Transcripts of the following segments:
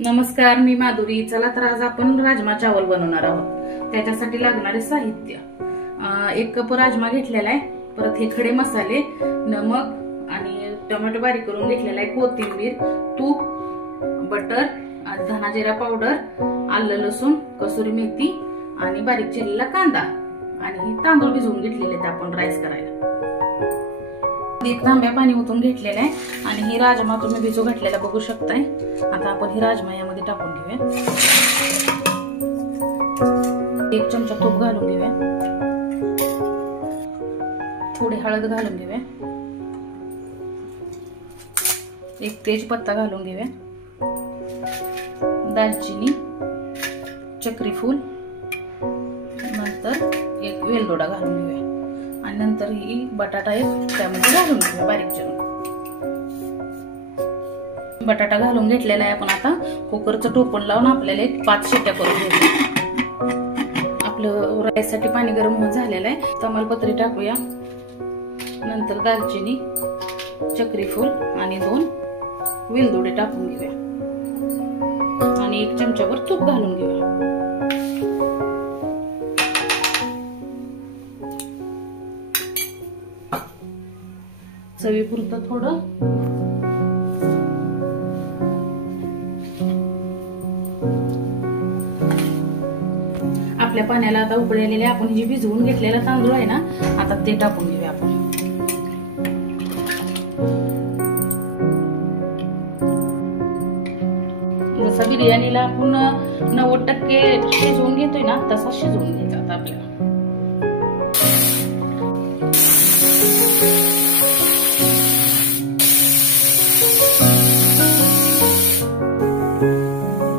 नमस्कार, मी माधुरी। चला तर आज आपण राजमा चावल बनवणार आहोत। त्याच्यासाठी लागणारे साहित्य, 1 कप राजमा घेतलेला आहे, परत हे खडे मसाले, नमक आणि टोमॅटो बारीक करून घेतलेला आहे, कोथिंबीर, तूप, बटर, धना जिरा पावडर, आलं लसूण, कसुरी मेथी आणि बारीक चिरलेला कांदा आणि तांदूळ भिजवून घेतलेले आहेत आपण राईस करायला। 1 तांब्या पाणी ओतून घेतलेलं आहे आणि ही राजमा तुम्ही भिजू घातलेला बघू शकताय। आता आपण ही राजमा यामध्ये टाकून घेऊया। 1 चमचा तूप घालून घेऊया, थोडी हळद घालून घेऊया, 1 तेजपत्ता घालून घेऊया, दालचिनी, चक्री फूल, नंतर 1 वेलदोडा घालून घेऊया आणि नंतर ही बटाटा त्यामध्ये घालून घेऊया बारीक चिरून। बटाटा घालून घेतलेला आहे आपण। आता कुकरचं टोपण लावून आपल्याला 5 शिट्ट्या करून घ्यायच्या। आपलं राईससाठी पाणी गरम झालेलं आहे। तमालपत्री टाकूया, नंतर दालचिनी, चक्री फूल आणि 2 वेलदोडे टाकून घेऊया आणि 1 चमचाभर तूप घालून घेऊया। चवीपुरतं थोडं आपल्या पाण्याला आता उकळी आलेले आपण जे भिजवून घेतलेला तांदूळ आहे ना, आता ते टाकून घेऊया आपण। जसं बिर्याणीला आपण 90% शिजवून घेतोय ना, तसा शिजवून घ्यायचा आता आपल्याला।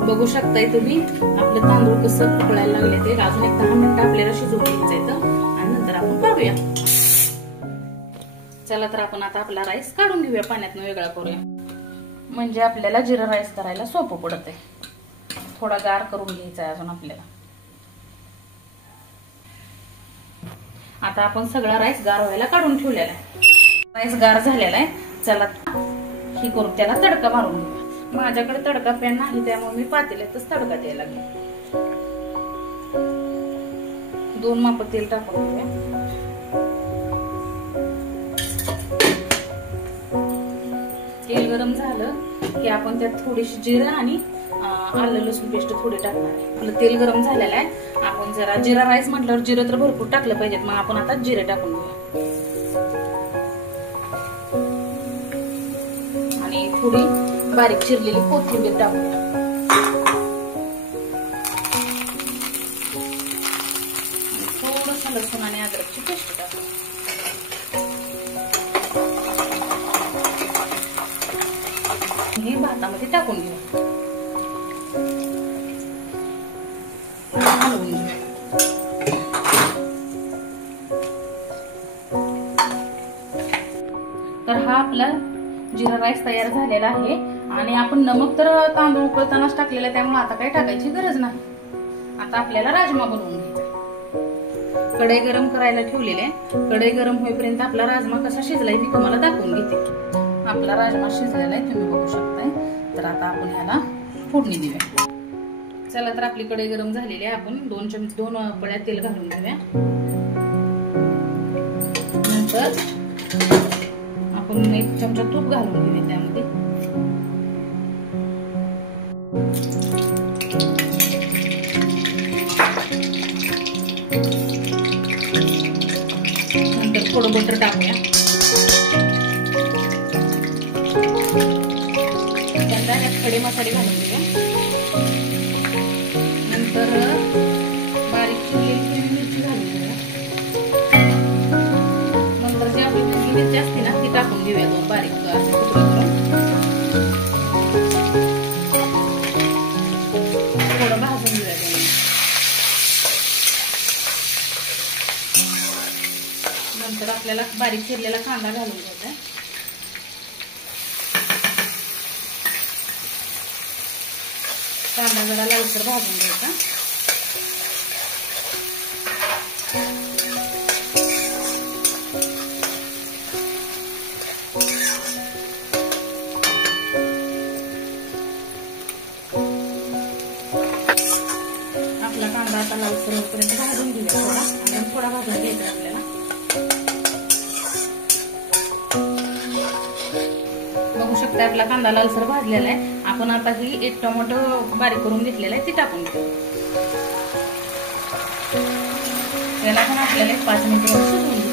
बघू शकताय तुम्ही आपले तांदूळ कसं उकळायला लागले ते। अजून 10 मिनिटं आपल्याला शिजवून घ्यायचं आणि नंतर आपण पाहूया। चला तर आपण आता आपला राईस काढून घेऊया, पाण्यातून वेगळा करूया, म्हणजे आपल्याला जिरा राईस करायला सोपं पडत आहे। थोडा गार करून घ्यायचा आहे अजून आपल्याला। आता आपण सगळा राईस गार व्हायला काढून ठेवलेला आहे। राईस गार झालेला आहे। चला ही करून त्याला तडका मारून घेऊया। माझ्याकडे तडका पॅन नाही, त्यामुळे मी पातेल्यातच तडका द्यायला लागले। 2 माप तेल टाकून घेऊया, तेल गरम झालं की आपण त्यात थोडीशी जिरा आणि आलं लसूण पेस्ट थोडी टाकणार आहे। आपलं तेल गरम झालेलं आहे। आपण जरा जिरा राईस म्हटल्यावर जिरं तर भरपूर टाकलं पाहिजेत, मग आपण आता जिरे टाकून घेऊया आणि थोडी बारीक चिरलेली कोथिंबीर टाकूया। थोडंसं लसूण आणि अद्रकची पेस्ट टाकूया। हे भातामध्ये टाकून घेऊया, हलवून घेऊया। तर हा आपला जिरा राईस तयार झालेला आहे आणि आपण नमक तर तांदूळ उकळतानाच टाकलेला आहे, त्यामुळे आता काही टाकायची गरज नाही। आता आपल्याला राजमा बनवून घ्यायचा। कढई गरम करायला ठेवलेली आहे। कढई गरम होईपर्यंत आपला राजमा कसा शिजलाय मी तुम्हाला दाखवून घेते। आपला राजमा शिजलेला आहे, तुम्ही बघू शकताय। तर आता आपण ह्याला फोडणी देऊया। चला तर आपली कढई गरम झालेली आहे। आपण 2 पळ्या तेल घालून घेऊया, नंतर आपण 1 चमचा तूप घालून घेऊया त्यामध्ये, नंतर थोडं बटर टाकूया, त्यांना खडे मसाले घालून घेऊया, नंतर बारीक चिरलेली हिरवी मिरची घालून घेऊया, नंतर जी आपली हिरवी मिरची असते ना ती टाकून घेऊया, 2 बारीक असे तुकडे करून थोडं भाजून घेऊया। नंतर आपल्याला बारीक चिरलेला कांदा घालून घ्यायचा आहे। कांदा जरा लालसर भाजून घ्यायचा। आता लालसर होईपर्यंत भाजून घेऊया थोडा भाजून घ्यायचा आपल्याला। बघू शकता आपला कांदा लालसर भाजलेला आहे। आपण आता ही एक टोमॅटो बारीक करून घेतलेला आहे ती टाकून घेऊ। त्याला पण आपल्याला 5 मिनिटं शिजवून घेऊ।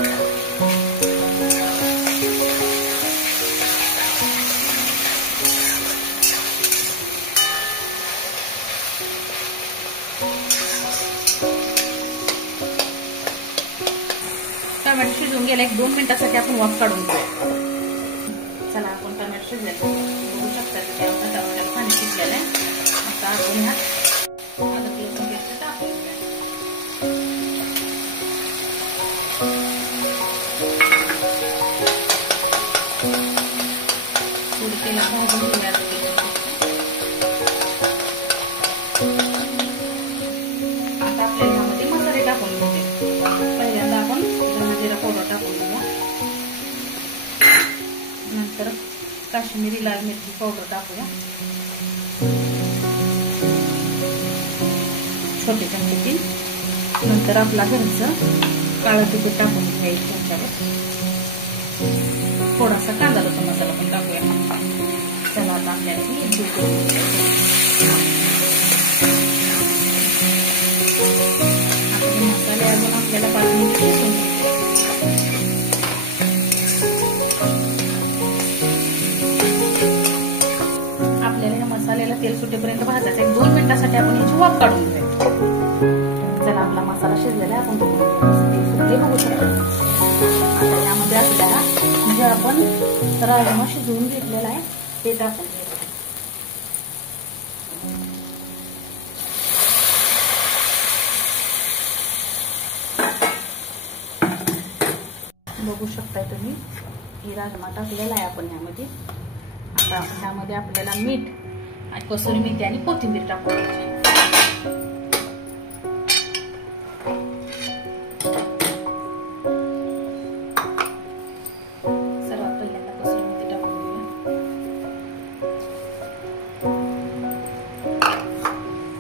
टोमॅटो शिजून गेला 1-2 मिनिटासाठी आपण वाफ काढून घेऊ। चला आपण टोमॅटो शिजलेला बघू शकता की आपल्या टोमॅटोला पाणी सुटलेलं आहे। आता आपण ह्यात अद्रक लसूण पेस्ट टाकून थोडी तेलात भाजून घेऊया। आता आपल्याला ह्यामध्ये मसाले टाकून घेते। पहिल्यांदा आपण धना जिरा पावडर टाकून घेऊया, नंतर काश्मीरी लाल मिरची पावडर टाकूया, छोटे चमचे, नंतर आपला घरचं काळं तिखट टाकून घ्या 1 चमचाभर, थोडासा कांदा लसूण मसाला पण टाकूया। चला आता आपल्याला ही मसाले अजून आपल्याला 5 मिनिट शिजवून घ्यायचे। आपल्याला या मसाल्याला तेल सुटेपर्यंत भाजायचं 1-2 मिनिटासाठी आपण याची वाफ काढून घेऊया। चला आपला मसाला शिजलेला आहे, आपण तेल सुटले बघू शकतो। आता यामध्ये आपल्याला जे आपण राजमा शिजवून घेतलेला आहे ते टाकून घ्यायचं। बघू शकताय तुम्ही ही राजमा टाकलेला आहे आपण यामध्ये। आता ह्यामध्ये आपल्याला मीठ आणि कसुरी मेथी आणि कोथिंबीर टाकून घ्यायची। सर्वात पहिल्यांदा कसुरी मेथी टाकून घेऊया,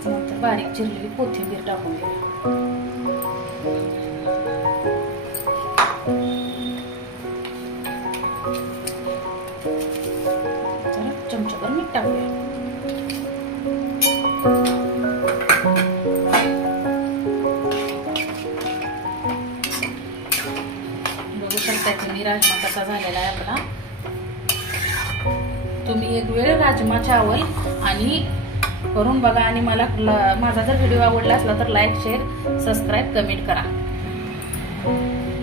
नंतर बारीक चिरलेली कोथिंबीर टाकून घेऊया। चमचाभर मीठ टाकूया। बघू शकता तुम्ही राजमा कसा झालेला आहे आपला। तुम्ही एक वेळ राजमा चावल आणि करून बघा आणि मला माझा जर व्हिडिओ आवडला असला तर लाईक, शेअर, सबस्क्राईब, कमेंट करा।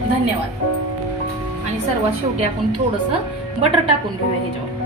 धन्यवाद। आणि सर्वात शेवटी आपण थोडंसं बटर टाकून घेऊया ह्याच्यावर।